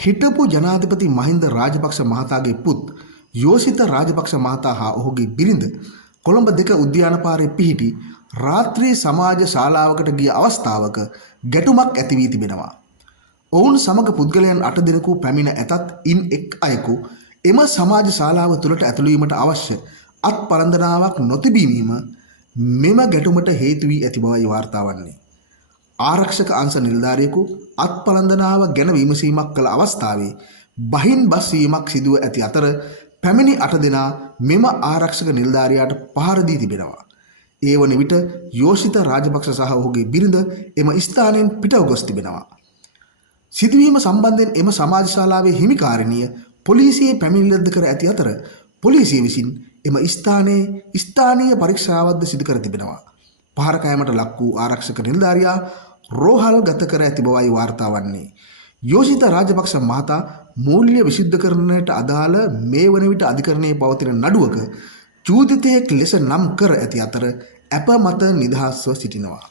හිටපු ජනාධිපති මහින්ද රාජපක්ෂ මහතාගේ පුත් යෝසිත රාජපක්ෂ මහතා හා ඔහුගේ බිරිඳ කොළඹ 2 උද්‍යාන පාරේ පිහිටි රාත්‍රී සමාජ ශාලාවකට ගිය අවස්ථාවක ගැටුමක් ඇති වී තිබෙනවා. ඔවුන් සමග පුද්ගලයන් 8 දෙනෙකු පැමිණ ඇතත් ඉන් එක් අයෙකු එම සමාජ ශාලාව තුළට ඇතුළු වීමට අවශ්‍ය අත්පලන්දනාවක් නොතිබීම මෙම ගැටුමට හේතු වී ඇති බවයි වාර්තා වන්නේ. ආරක්ෂක අංශ නිලධාරියෙකු අත්පලන්දනාව ගැන විමසීමක් කළ අවස්ථාවේ බහින් බස් වීමක් සිදුව ඇති අතර පැමිණි 8 දෙනා මෙම ආරක්ෂක නිලධාරියාට පහර දී තිබෙනවා. ඒ වන විට යෝෂිත රාජපක්ෂ සහ ඔහුගේ බිරිඳ එම ස්ථානයෙන් පිටව ගොස් තිබෙනවා. සිදුවීම සම්බන්ධයෙන් එම සමාජ ශාලාවේ හිමිකාරිනිය පොලිසියේ පැමිණිල්ලද කර ඇති අතර පොලිසිය විසින් එම ස්ථානයේ ස්ථානීය පරීක්ෂාවක්ද සිදු කර තිබෙනවා. පහර කෑමට ලක් වූ ආරක්ෂක නිලධාරියා රෝහල් ගත කර ඇති බවයි වාර්තා වන්නේ. යෝෂිත රාජපක්ෂ මහතා මූල්‍ය විසුද්ධකරණයට අදාළ මේ වන විට අධිකරණයේ පවතින නඩුවක චූදිතයෙක් ලෙස නම් කර ඇති අතර අප මත නිදහස්ව සිටිනවා.